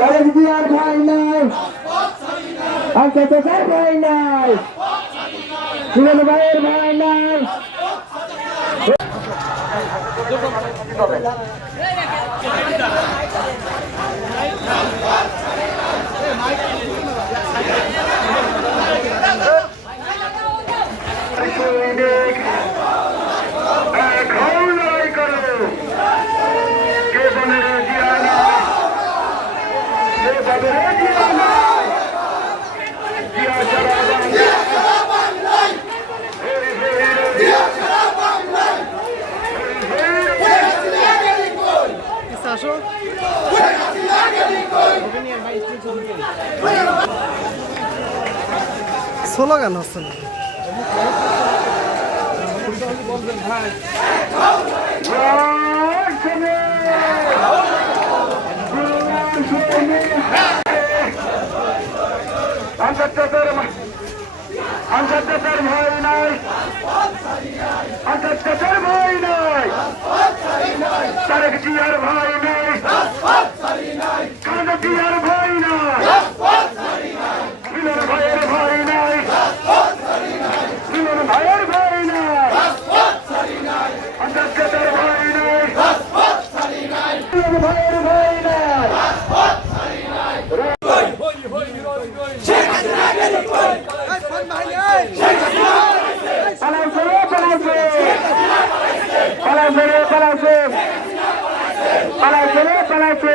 তারেক জিয়ার ভাই নাই? আজকে তো কার ভাই নাই? সুমন ভাইয়ের ভাই নাই। স্লোগান হচ্ছে না? আন্তর্জাতিক ভয় নাই। আন্তর্জাতিক ভয় নাই। তারেক জিয়ার ভয় নাই খালেদা জিয়ার ভয় নাই মিলন ভাইয়ের ভয় নাই মিলন ভাইয়ের ভয় নাই আন্তর্জাতিক ভয় নাই মিলন ভাইয়ের ভয় নাই পালাইছে পালাইছে পালাইছে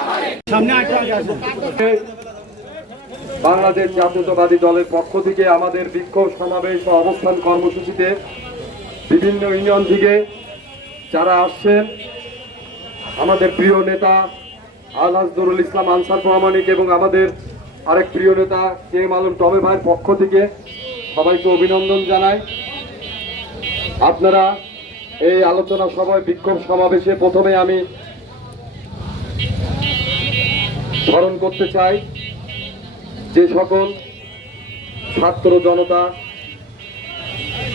বাংলাদেশ জাতীয়তাবাদী দলের পক্ষ থেকে আমাদের বিক্ষোভ সমাবেশ ও অবস্থান কর্মসূচিতে বিভিন্ন ইউনিয়ন থেকে যারা আসছেন, আমাদের প্রিয় নেতা আল হাজদুরুল ইসলাম আনসার প্রামাণিক এবং আমাদের আরেক প্রিয় নেতা কে এম আলম টবে ভাইয়ের পক্ষ থেকে সবাইকে অভিনন্দন জানাই। আপনারা এই আলোচনা সভায় বিক্ষোভ সমাবেশে প্রথমে আমি স্মরণ করতে চাই যে সকল ছাত্র জনতা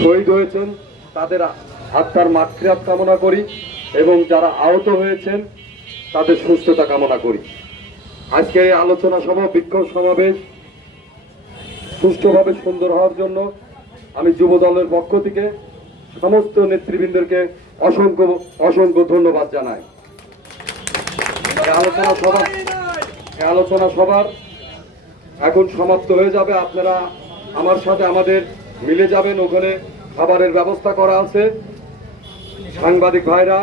শহীদ হয়েছেন, তাদের আত্মার মাতৃহাত কামনা করি এবং যারা আহত হয়েছেন, তাদের সুস্থতা কামনা করি। আজকে এই আলোচনা সভা, বিক্ষোভ সমাবেশ সুষ্ঠুভাবে সুন্দর হওয়ার জন্য আমি যুব দলের পক্ষ থেকে সমস্ত নেতৃবৃন্দকে অসংখ্য অসংখ্য ধন্যবাদ জানাই। আলোচনা সভা আলোচনা সবার এখন সমাপ্ত হয়ে যাবে। আপনারা আমার সাথে আমাদের মিলে যাবেন। ওখানে খাবারের ব্যবস্থা করা আছে। সাংবাদিক ভাইরা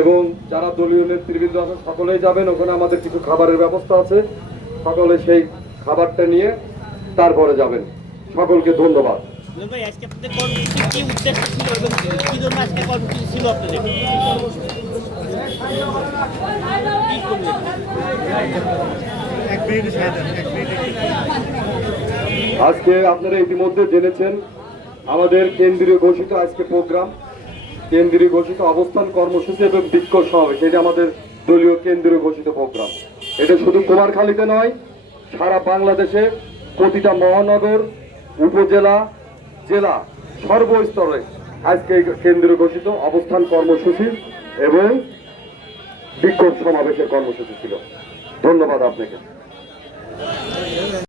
এবং যারা দলীয় নেতৃবৃন্দ আছে সকলেই যাবেন। ওখানে আমাদের কিছু খাবারের ব্যবস্থা আছে। সকলে সেই খাবারটা নিয়ে তারপরে যাবেন। সকলকে ধন্যবাদ। ছিল আজকে আপনারা ইতিমধ্যে জেনেছেন আমাদের কেন্দ্রীয় ঘোষিত আজকে প্রোগ্রাম। কেন্দ্রীয় ঘোষিত অবস্থান কর্মসূচি এবং বিক্ষোভ সমাবেশ, এটা আমাদের দলীয় কেন্দ্রীয় ঘোষিত প্রোগ্রাম। এটা শুধু কুমারখালীতে নয়, সারা বাংলাদেশে প্রতিটা মহানগর, উপজেলা, জেলা সর্বস্তরে আজকে কেন্দ্রীয় ঘোষিত অবস্থান কর্মসূচি এবং বিক্ষোভ সমাবেশের কর্মসূচি ছিল। ধন্যবাদ আপনাকে।